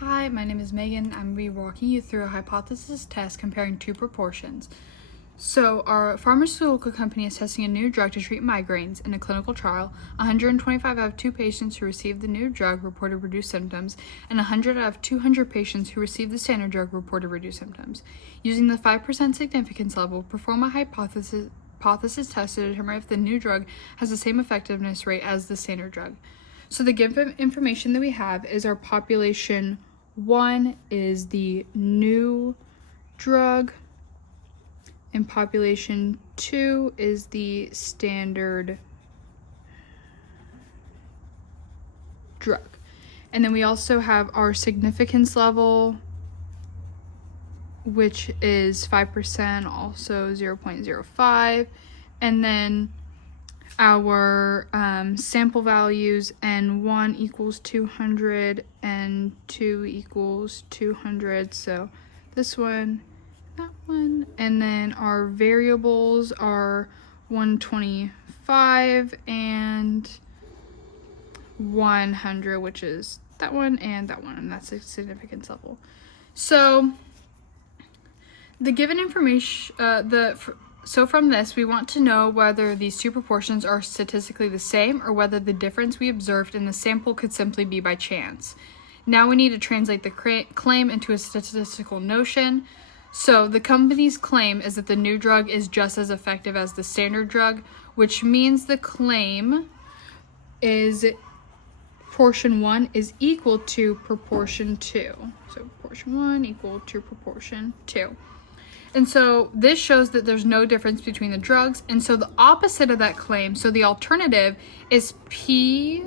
Hi, my name is Megan. I'm going to be walking you through a hypothesis test comparing two proportions. So, our pharmaceutical company is testing a new drug to treat migraines in a clinical trial. 125 out of 2 patients who received the new drug reported reduced symptoms, and 100 out of 200 patients who received the standard drug reported reduced symptoms. Using the 5% significance level, perform a hypothesis test to determine if the new drug has the same effectiveness rate as the standard drug. So the given information that we have is our population 1 is the new drug, and population 2 is the standard drug. And then we also have our significance level, which is 5%, also 0.05, and then our sample values, N1 equals 200 and 2 equals 200, so this one, that one, and then our variables are 125 and 100, which is that one, and that's the significance level. So the given information, So from this, we want to know whether these two proportions are statistically the same or whether the difference we observed in the sample could simply be by chance. Now we need to translate the claim into a statistical notion. So the company's claim is that the new drug is just as effective as the standard drug, which means the claim is proportion 1 is equal to proportion 2. So proportion 1 equal to proportion 2. And so this shows that there's no difference between the drugs. And so the opposite of that claim, so the alternative is P,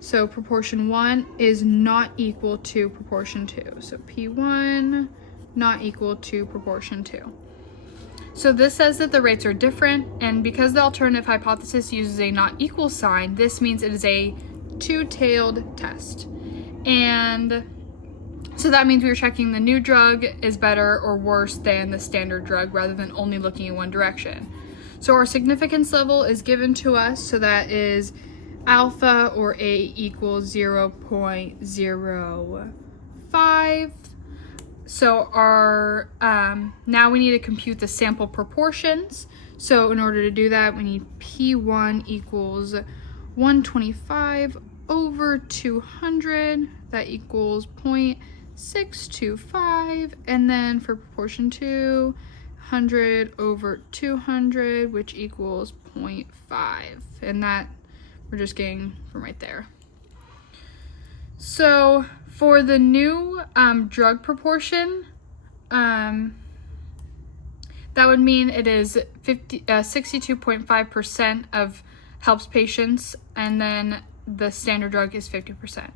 so proportion 1 is not equal to proportion 2. So P1 not equal to proportion 2. So this says that the rates are different, and because the alternative hypothesis uses a not equal sign, this means it is a two-tailed test. And so that means we were checking the new drug is better or worse than the standard drug rather than only looking in one direction. So our significance level is given to us, so that is alpha or A equals 0.05. So our now we need to compute the sample proportions. So in order to do that, we need P1 equals 125 over 200. That equals 0.625, and then for proportion 2, 100 over 200, which equals 0.5, and that we're just getting from right there. So for the new drug proportion, that would mean it is 62.5% of helps patients, and then the standard drug is 50%.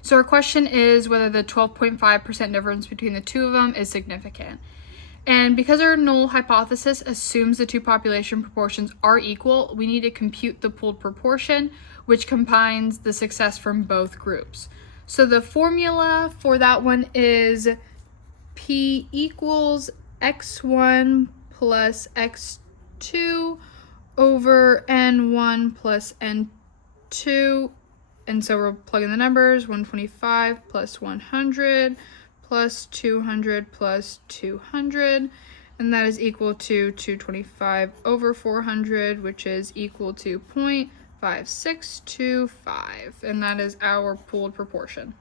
So our question is whether the 12.5% difference between the two of them is significant. And because our null hypothesis assumes the two population proportions are equal, we need to compute the pooled proportion, which combines the success from both groups. So the formula for that one is P equals x1 plus x2 over n1 plus n2. And so we're plugging the numbers, 125 plus 100 plus 200 plus 200, and that is equal to 225 over 400, which is equal to 0.5625, and that is our pooled proportion.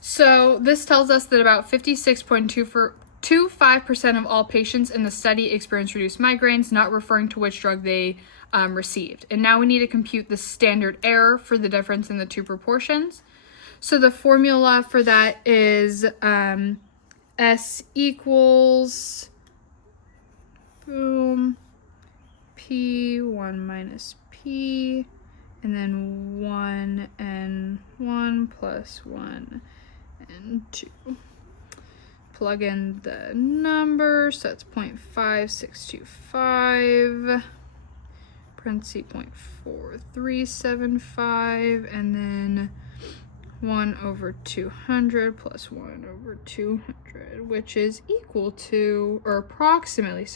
So this tells us that about 56.25% of all patients in the study experienced reduced migraines, not referring to which drug they received. And now we need to compute the standard error for the difference in the two proportions. So the formula for that is S equals P1 minus P, and then 1 and 1 plus 1 and 2. Plug in the numbers, so that's 0.5625. Parentheses 0.4375, and then 1 over 200 plus 1 over 200, which is equal to, or approximately,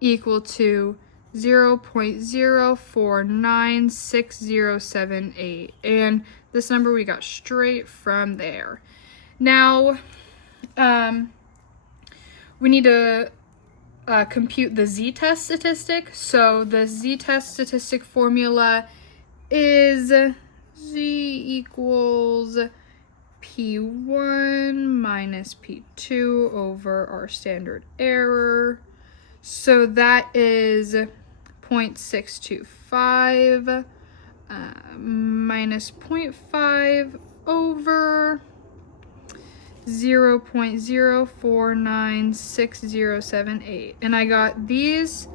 equal to 0.049678. And this number we got straight from there. Now, we need to compute the z-test statistic. So the z-test statistic formula is z equals P1 minus P2 over our standard error. So that is 0.625 minus 0.5 over 0.049678. And I got these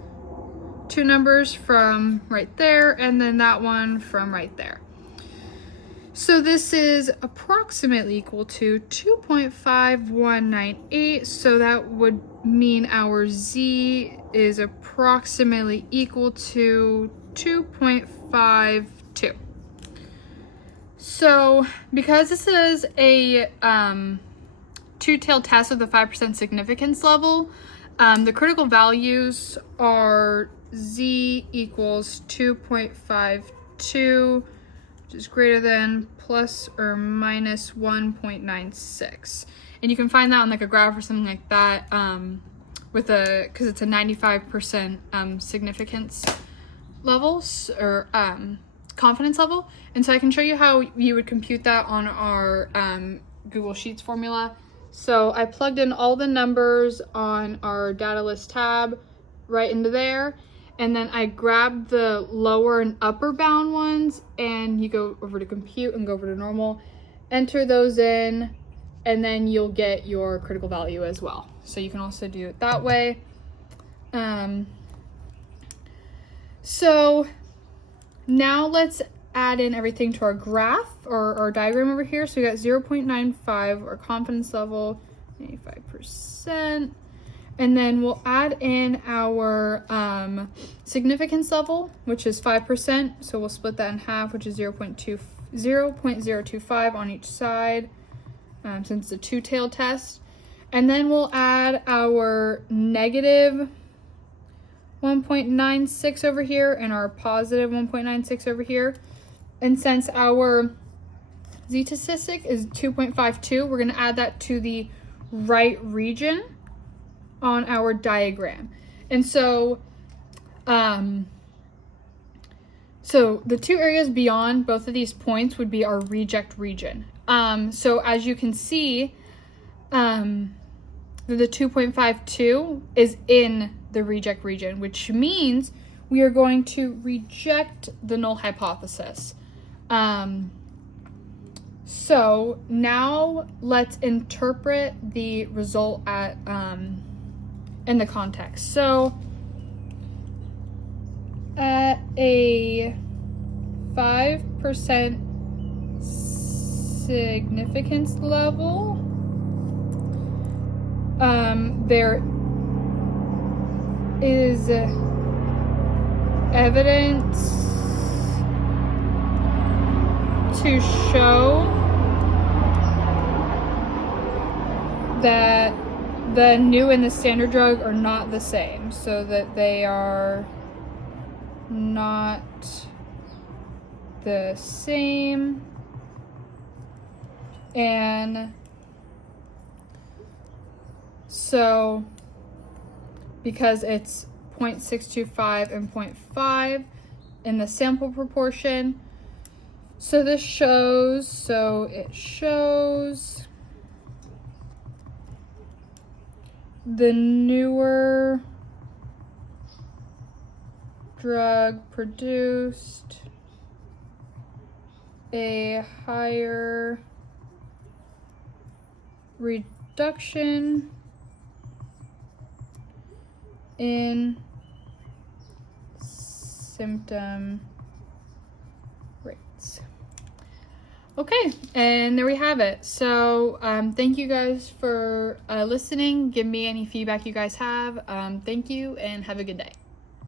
two numbers from right there, and then that one from right there. So this is approximately equal to 2.5198. So that would mean our z is approximately equal to 2.52. So because this is a two-tailed test with a 5% significance level, the critical values are z equals 2.52, which is greater than plus or minus 1.96. And you can find that on like a graph or something like that because it's a 95% significance levels or confidence level. And so I can show you how you would compute that on our Google Sheets formula. So I plugged in all the numbers on our data list tab right into there. And then I grab the lower and upper bound ones, and you go over to compute and go over to normal, enter those in, and then you'll get your critical value as well. So you can also do it that way. So now let's add in everything to our graph or our diagram over here. So we got 0.95, our confidence level, 85%. And then we'll add in our significance level, which is 5%. So we'll split that in half, which is 0.025 on each side, since it's a two-tailed test. And then we'll add our negative 1.96 over here and our positive 1.96 over here. And since our z statistic is 2.52, we're going to add that to the right region on our diagram. And so so the two areas beyond both of these points would be our reject region. So as you can see, the 2.52 is in the reject region, which means we are going to reject the null hypothesis. So now let's interpret the result at in the context. So at a 5% significance level, there is evidence to show that the new and the standard drug are not the same, so that they are not the same, and so because it's 0.625 and 0.5 in the sample proportion, so this shows, it shows the newer drug produced a higher reduction in symptom rates. Okay, and there we have it. So thank you guys for listening. Give me any feedback you guys have. Thank you and have a good day.